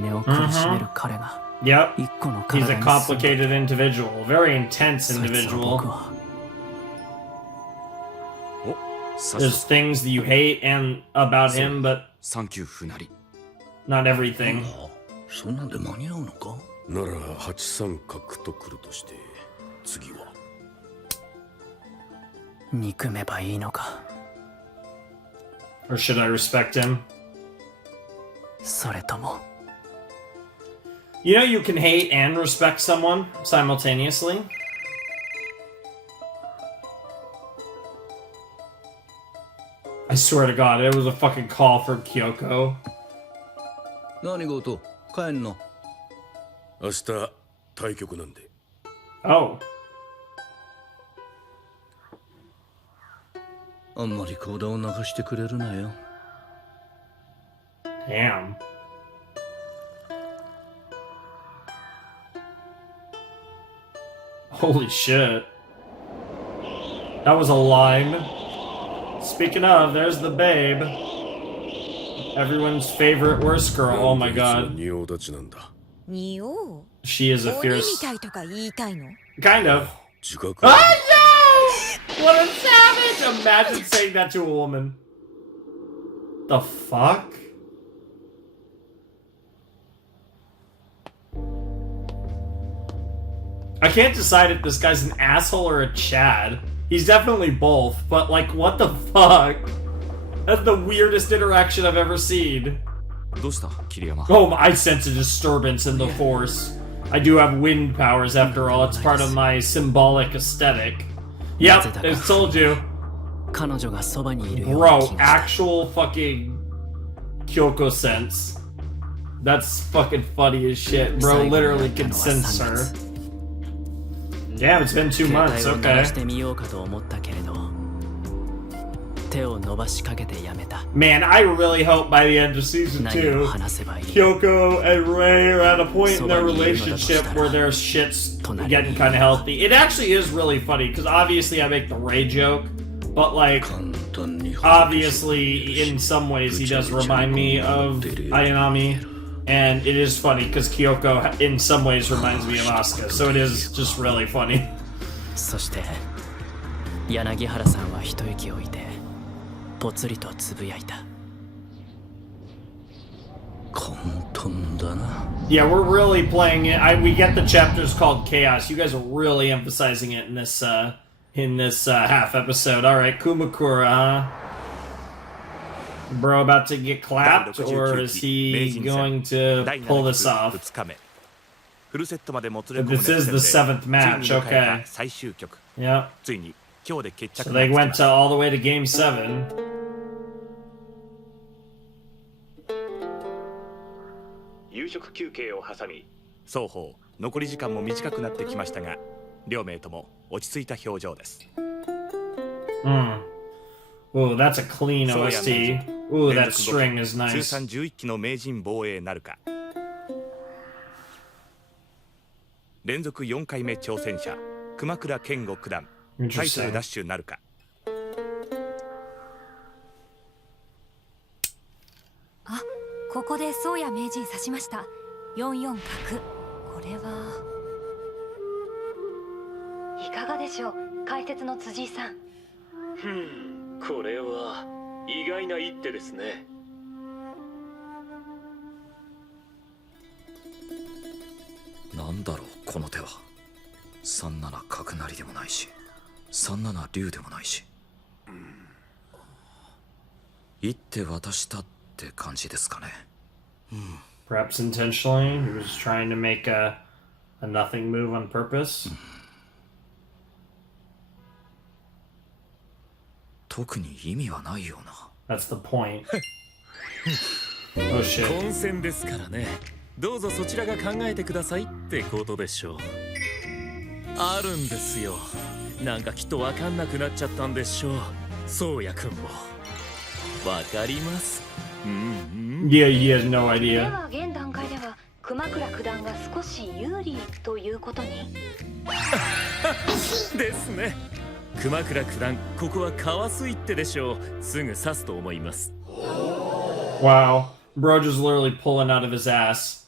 姉を苦しめる彼が Yep. 一個の He's 体 a に住んで complicated individual, a very intense そいつを僕 individual. は There's things that you hate and about him, but サンキュー船り。 not everything. そんなんで間に合うのか。なら8三角と来るとして次は憎めばいいのか。 Or should I respect him? それとも You know you can hate and respect someone simultaneously? I swear to God, it was a fucking call for Kyoko. 何事帰んの？明日対局なんで。 Oh. あんまり体を流してくれるなよ。 Damn. Holy shit. That was a line. Speaking of, there's the babe. Everyone's favorite worst girl. Oh my god. 仁王立ちなんだ。匂う She is a 鬼み fierce... たいとか言いたいの Kind of. 自覚。 Oh no! What a savage! Imagine saying that to a woman. The fuck? I can't decide if this guy's an asshole or a Chad. He's definitely both, but like, what the fuck? That's the weirdest interaction I've ever seen. どうした桐山 Oh, I sense a disturbance in the Force. I do have wind powers after all. It's part of my symbolic aesthetic. Yep, I told you. 彼女がそばにいるような Bro, 気がして actual fucking Kyoko sense. That's fucking funny as shit. Bro literally can sense her. Damn, it's been 2 months, 携帯を鳴ら okay. してみようかと思ったけれど手を伸ばしかけてやめた。 Man, I really hope by the end of season 何を 2, 話せばいい？ Kyoko and Ray are at a point in their relationship where their shit's getting kind of healthy. It actually is really funny, because obviously I make the Ray joke, but like, obviously in some ways he does remind me of Ayanami, and it is funny because Kyoko in some ways reminds me of Asuka, so it is just really funny. そして柳原さんは一息置いてぽつりとつぶやいた。混沌だな。 Yeah, we're really playing it. We get the chapters called Chaos. You guys are really emphasizing it in this half episode. All right, Kumakura, huh? Bro, about to get clapped, or is he going to pull this off? 2日目フルセットまでもつれ込む This is the 7th match, ついに迎え okay. た最終局 Yep. ついに今日で決 So 着が they つきま went す to all the way to Game 7. 夕食休憩を挟み双方残り時間も短くなってきましたが両名とも落ち着いた表情です Hmm. Ooh, that's a clean OST. Ooh, that string is 通 nice. 算11期の名人防衛なるか連続4回目挑戦者熊倉健吾九段タイトル Interesting. ダッシュなるかあ、ここで宗谷名人指しました。44角。これはいかがでしょう、解説の辻井さん。これは意外な一手ですね。なんだろうこの手は。37角成でもないし37竜でもないし、一手渡したって感じですかね。 Perhaps intentionally, he was trying to make a nothing move on purpose. 特に意味はないような。 That's the point. Oh shit. 混戦ですからね。どうぞそちらが考えてくださいってことでしょう。あるんですよ。なんかきっとわかんなくなっちゃったんでしょう。宗谷くんも。わかります。Yeah, he has no で idea. は現段階では熊倉九段が少し有利ということに。ですね。熊倉九段、ここはかわす一手でしょう。すぐ指すと思います。 Wow. Bro just literally pulling out of his ass.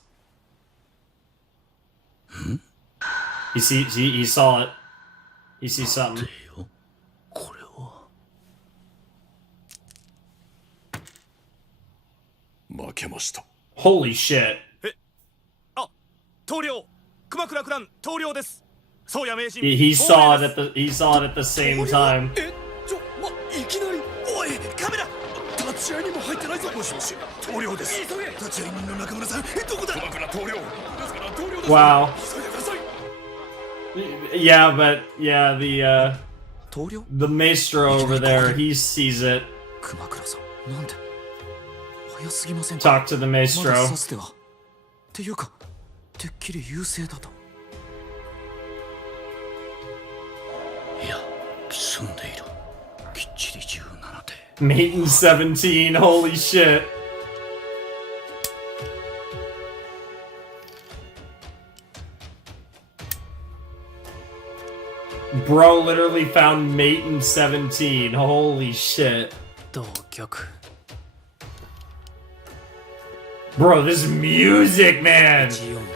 He saw it. He sees something. これは負けました。 Holy shit. あ、投了熊倉九段投了です宗谷名人 He saw it at the same time. いきなり。おいカメラ、立ち会いにも入ってないぞ。もしもし、棟梁です。急げ。立ち会い人の中村さん、どこだ。鎌倉棟梁ですから、棟梁です。Wow. 急いでください。 Yeah, but yeah, the 棟梁 the maestro over there, he sees it. 熊倉さん、なんで早すぎませんか。 Talk to the まだ maestro. さすてはっていうかてっきり優勢だと。いや、済んでいる。きっちり17手。 Maiden 17, holy shit. Bro literally found Maiden 17. Holy shit. 同玉。 Bro, this music, man.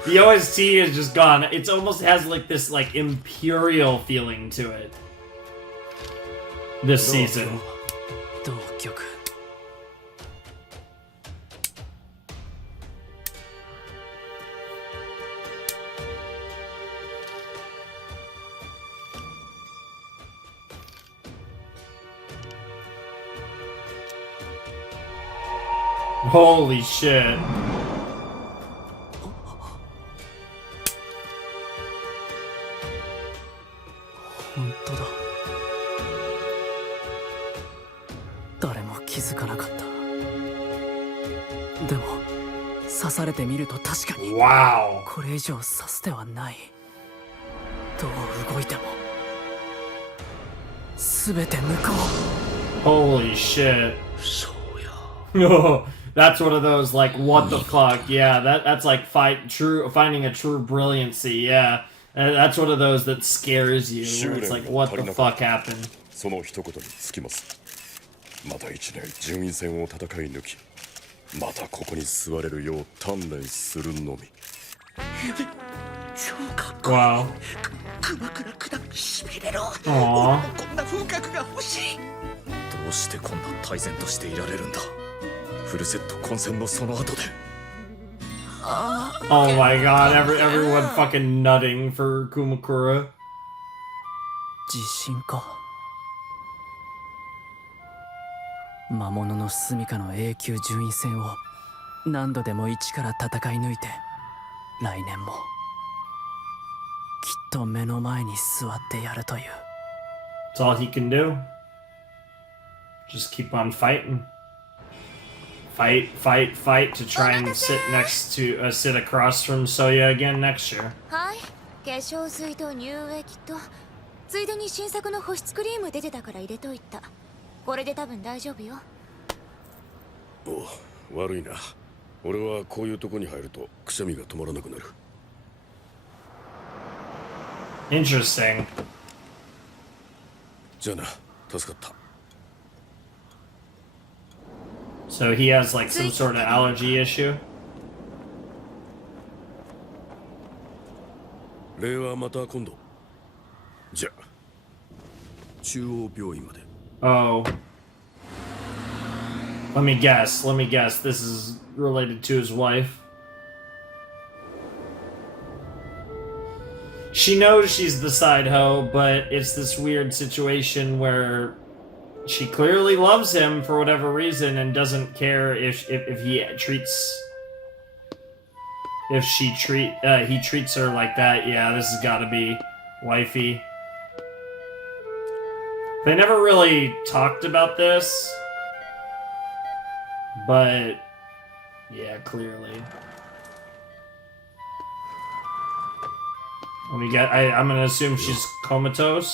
The OST is just gone. It almost has like this like imperial feeling to it. This season. 同玉。 Holy shit. 本当だ。誰も気づかなかった。でも刺されてみると確かに Wow. これ以上刺す手はない。どう動いても全て無効。 Holy shit. そうや。 No, that's one of those like what the fuck. Yeah, that's like finding a true brilliancy. Yeah. That's one of those that scares you. Where it's like what the fuck happened. その一言につきます。また一年順位戦を戦い抜き、またここに座れるよう鍛錬するのみ。超かっこいい。 Wow. 熊倉九段しびれろ。 Aww. こんな風格が欲しい。どうしてこんな大然としていられるんだ。フルセット混戦のその後で。 Oh my god, everyone fucking nutting for Kumakura. 自信か。魔物の住処の A 級順位戦を何度でも一から戦い抜いて、来年もきっと目の前に座ってやるという。 That's all he can do. Just keep on fighting. Fight to try and sit across from Soya again next year. はい、化粧水と乳液とついでに新作の保湿クリーム出てたから入れといた。これで多分大丈夫よ。お、悪いな。俺はこういうとこに入るとくしゃみが止まらなくなる。 Interesting. じゃあな、助かった。 So he has like some sort of allergy issue. 礼はまた今度。じゃあ、中央病院まで。 Oh. Let me guess. This is related to his wife. She knows she's the side hoe, but it's this weird situation where she clearly loves him for whatever reason and doesn't care if he treats her like that. Yeah, this has got to be wifey. They never really talked about this, but yeah, clearly. I'm gonna assume she's comatose.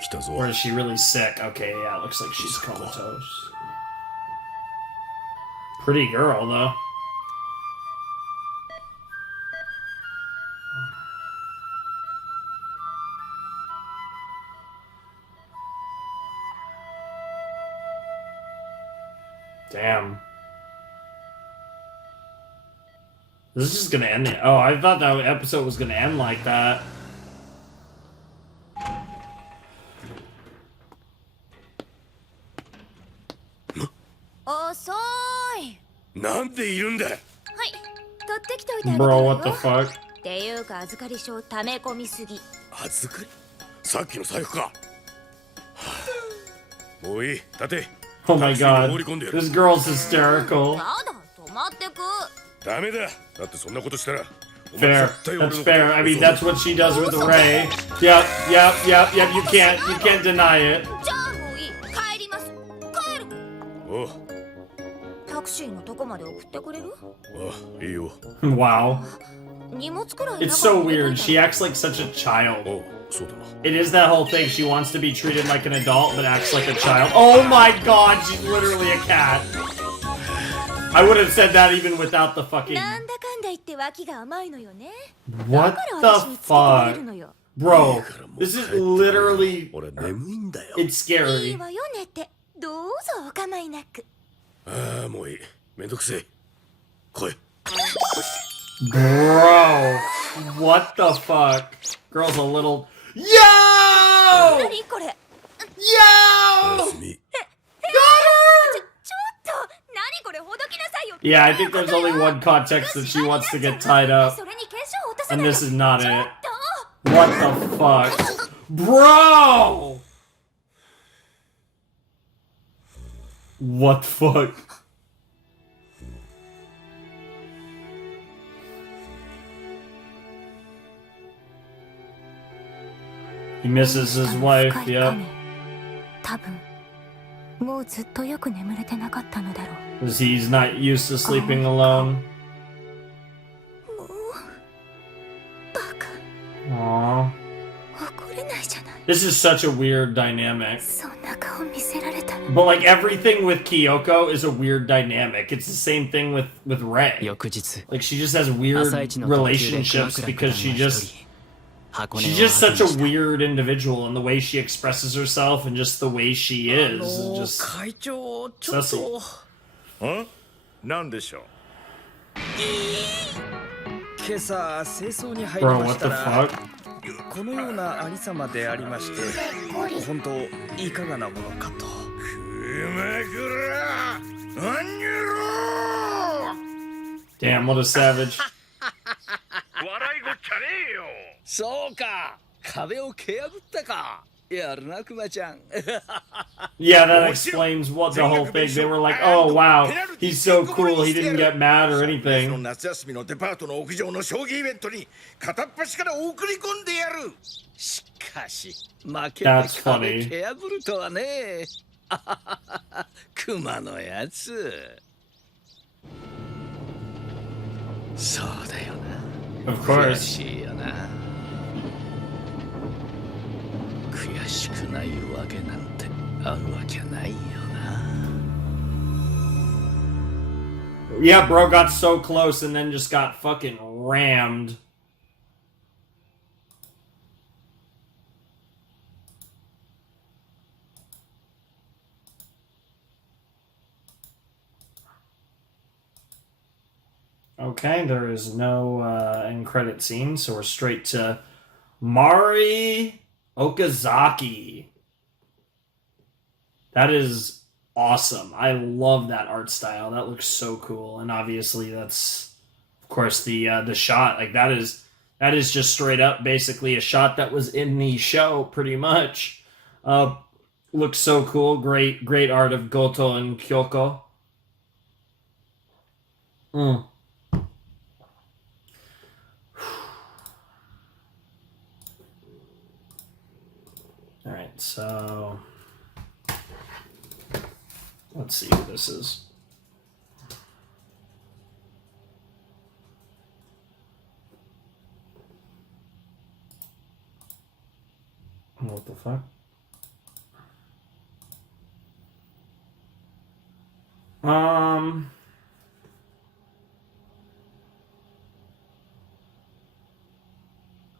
来たぞ。 Or is she really sick? Okay, yeah, it looks like she's comatose. Pretty girl, though. Damn. This is just gonna end it. Oh, I thought that episode was gonna end like that. 遅い。なんでいるんだ。はい、取ってきといてあげた Bro, わよ。 what the fuck? っていうか預かり証溜め込みすぎ。預かり。さっきの財布か。もういい立て Oh my god. This girl's hysterical. やだ止まってくダメだだってそんなことしたら Fair. That's fair. I mean, that's what she does with Ray. Yep. You can't deny it. じゃあもういい帰ります帰るおうタクシーのとこまで送ってくれるあいいよ Wow. 荷物くらい It's so weird. She acts like such a child. おうそうだな It is that whole thing. She wants to be treated like an adult, but acts like a child. Oh my god, she's literally a cat. I would have said that even without the fucking... なんだかんだ言って脇が甘いのよね What だから私 the につけ込める fuck? のよ Bro, this is literally... 俺眠いんだよ It's いい scary. わよ寝てどうぞお構いなくああもういいめんどくせえ来い Bro, what the fuck? Girl's a little... Yo! 何これ Yo! 休みちょっと何これほどきなさいよ Yeah, I think there's only one context that she wants to get tied up. それに化粧落とさ And ない this is not it. と What the fuck? Bro! What the fuck? He misses his wife, yep. 多分もうずっとよく眠れてなかったのだろう Because he's not used to sleeping alone. もうバカ Aww. 怒れないじゃない This is such a weird dynamic. そんな顔見せられたら But like everything with Kyoko is a weird dynamic. It's the same thing with Rei. 翌日 Like she just has weird 朝一の特急で relationships 熊倉 because she 九段が just 一人箱根 she's を just 後 such に a した weird individual and the way she expresses herself and just the way she is. Just 会長ちょっ sassy. とんなんでしょう今朝清掃に入り Bro, まし what た the ら fuck? このようなありさまでありまして本当いかがなものかと熊倉何やろ Damn, what a savage. 笑いごっちゃねえよそうか壁を蹴破ったかやるなクマちゃん Yeah, that explains what the whole thing. They were like, oh wow, he's so cool, he didn't get mad or の anything. 夏休みのデパートの屋上の将棋イベントに片っ端から送り込んでやるしかし負けて That's 壁 funny. 蹴破るとはねクマのやつそうだよな Of 悔 course. しいよな悔しくないわけなんてあるわけないよな Yeah, bro got so close and then just got fucking rammed. Okay, there is no end credit scene, so we're straight to Mari Okazaki. That is awesome. I love that art style. That looks so cool. And obviously that's of course the shot. Like that is just straight up basically a shot that was in the show pretty much. Looks so cool. Great art of Gotou and Kyoko. Alright, so let's see who this is. What the fuck?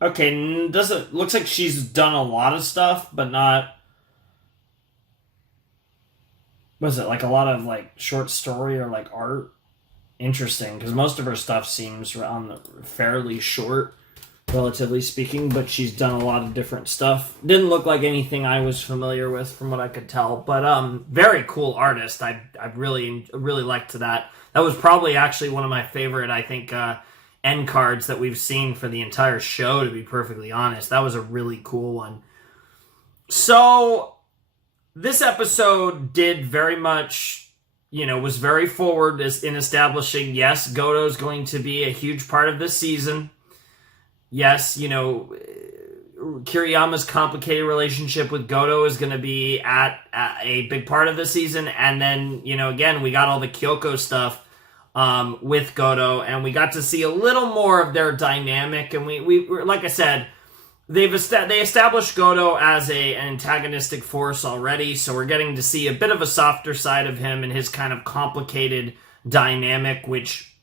Okay, doesn't looks like she's done a lot of stuff, but not. Was it like a lot of like short story or like art? Interesting, because most of her stuff seems on the fairly short, relatively speaking. But she's done a lot of different stuff. Didn't look like anything I was familiar with, from what I could tell. But very cool artist. I really liked that. That was probably actually one of my favorite. I think. End cards that we've seen for the entire show, to be perfectly honest. That was a really cool one. So this episode did very much, was very forward in establishing, yes, Goto's going to be a huge part of this season. Yes, Kiriyama's complicated relationship with Goto is going to be at a big part of the season. And then, again, we got all the Kyoko stuff with Goto, and we got to see a little more of their dynamic. And we like I said, they established Goto as an antagonistic force already, so we're getting to see a bit of a softer side of him and his kind of complicated dynamic, which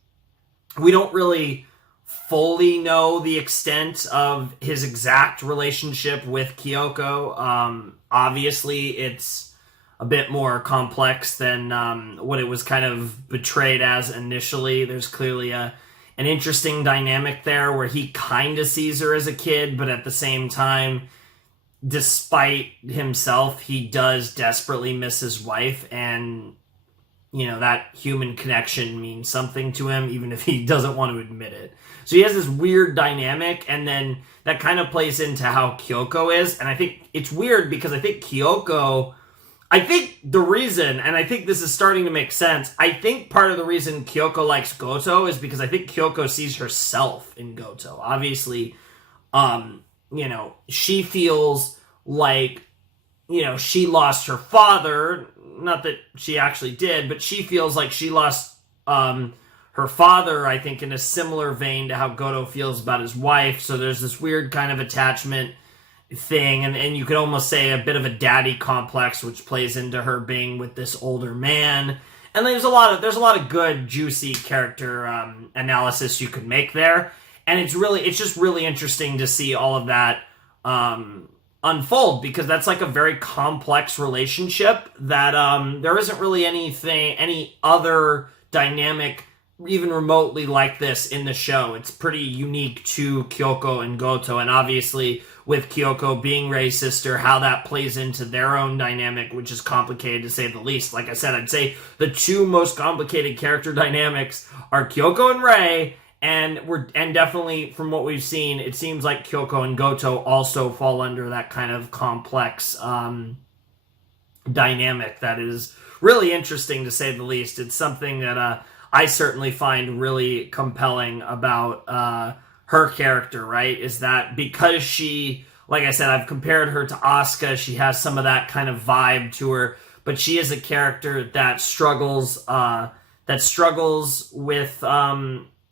we don't really fully know the extent of his exact relationship with Kyoko. Obviously, it's a bit more complex than what it was kind of betrayed as initially. There's clearly an interesting dynamic there where he kind of sees her as a kid, but at the same time, despite himself, he does desperately miss his wife, and that human connection means something to him, even if he doesn't want to admit it. So he has this weird dynamic, and then that kind of plays into how Kyoko is. And I think it's weird because I think the reason, and I think this is starting to make sense, I think part of the reason Kyoko likes Goto is because I think Kyoko sees herself in Goto. Obviously, she feels like, she lost her father. Not that she actually did, but she feels like she lost her father, I think, in a similar vein to how Goto feels about his wife. So there's this weird kind of attachment thing, and you could almost say a bit of a daddy complex, which plays into her being with this older man. And there's a lot of good, juicy character analysis you could make there. And it's just really interesting to see all of that unfold, because that's like a very complex relationship that there isn't really any other dynamic even remotely like this in the show. It's pretty unique to Kyoko and Goto, and obviously with Kyoko being Rei's sister, how that plays into their own dynamic, which is complicated to say the least. Like I said, I'd say the two most complicated character dynamics are Kyoko and Rei, and definitely from what we've seen, it seems like Kyoko and Goto also fall under that kind of complex dynamic that is really interesting to say the least. It's something that I certainly find really compelling about her character, right? Is that because she, like I said, I've compared her to Asuka, she has some of that kind of vibe to her, but she is a character that struggles with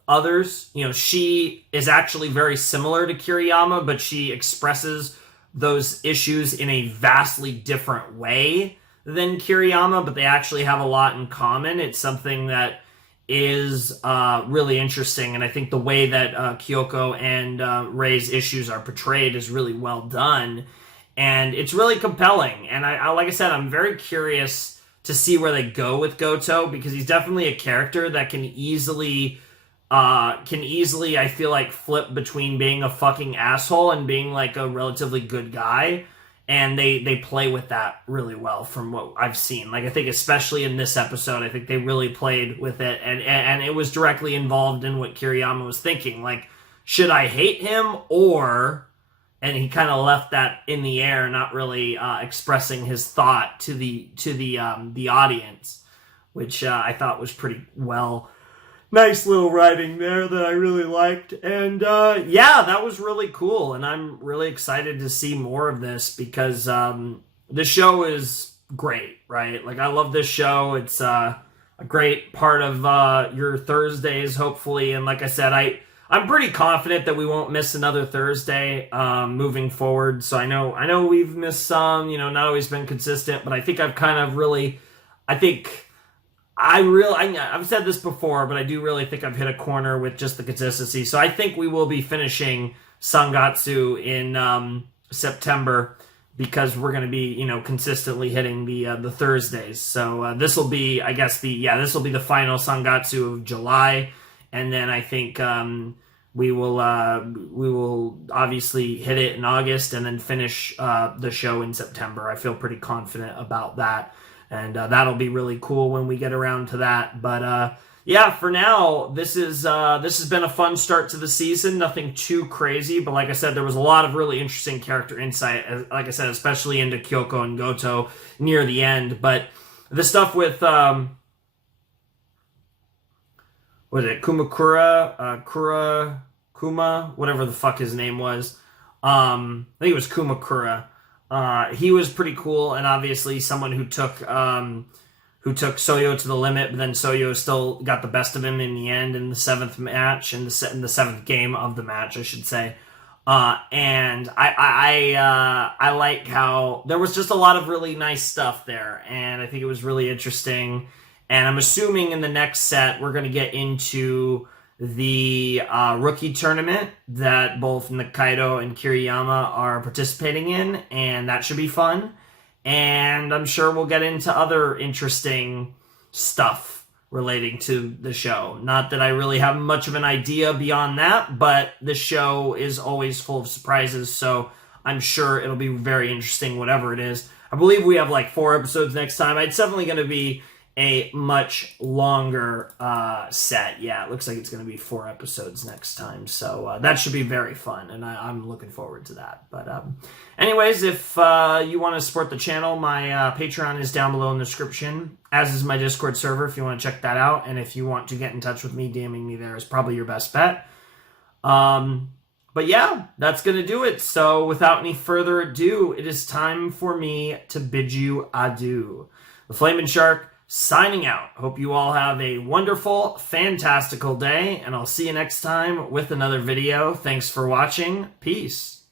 others. She is actually very similar to Kiriyama, but she expresses those issues in a vastly different way than Kiriyama, but they actually have a lot in common. It's something that is really interesting, and I think the way that Kyoko and Rei's issues are portrayed is really well done, and it's really compelling. And I like I said, I'm very curious to see where they go with Goto, because he's definitely a character that can easily I feel like flip between being a fucking asshole and being like a relatively good guy. And they play with that really well from what I've seen. Like, I think especially in this episode, I think they really played with it. And it was directly involved in what Kiriyama was thinking. Like, should I hate him or... And he kind of left that in the air, not really expressing his thought to the audience, which I thought was pretty well... Nice little writing there that I really liked. And that was really cool. And I'm really excited to see more of this, because the show is great, right? Like, I love this show. It's a great part of your Thursdays, hopefully. And like I said, I'm pretty confident that we won't miss another Thursday moving forward. So I know we've missed some, not always been consistent, but I think I've kind of really, I've said this before, but I do really think I've hit a corner with just the consistency. So I think we will be finishing Sangatsu in September, because we're going to be, consistently hitting the Thursdays. So this will be, I guess, this will be the final Sangatsu of July, and then I think we will obviously hit it in August, and then finish the show in September. I feel pretty confident about that. And that'll be really cool when we get around to that. But yeah, for now, this has been a fun start to the season. Nothing too crazy, but like I said, there was a lot of really interesting character insight. Like I said, especially into Kyoko and Goto near the end. But the stuff with what is it, Kuma, whatever the fuck his name was. I think it was Kumakura. He was pretty cool, and obviously someone who took Soyo to the limit, but then Soyo still got the best of him in the end in the seventh match, in the seventh game of the match, I should say. And I like how there was just a lot of really nice stuff there, and I think it was really interesting. And I'm assuming in the next set we're going to get into the rookie tournament that both Nakaido and Kiriyama are participating in, and that should be fun. And I'm sure we'll get into other interesting stuff relating to the show. Not that I really have much of an idea beyond that, but the show is always full of surprises, so I'm sure it'll be very interesting, whatever it is. I believe we have like 4 episodes next time. It's definitely going to be a much longer set. Yeah, it looks like it's going to be 4 episodes next time, so that should be very fun, and I'm looking forward to that. But anyways, if you want to support the channel, my Patreon is down below in the description, as is my Discord server if you want to check that out, and if you want to get in touch with me, DMing me there is probably your best bet. But yeah, that's going to do it. So without any further ado, it is time for me to bid you adieu. The Flamin' Shark signing out. Hope you all have a wonderful, fantastical day, and I'll see you next time with another video. Thanks for watching. Peace.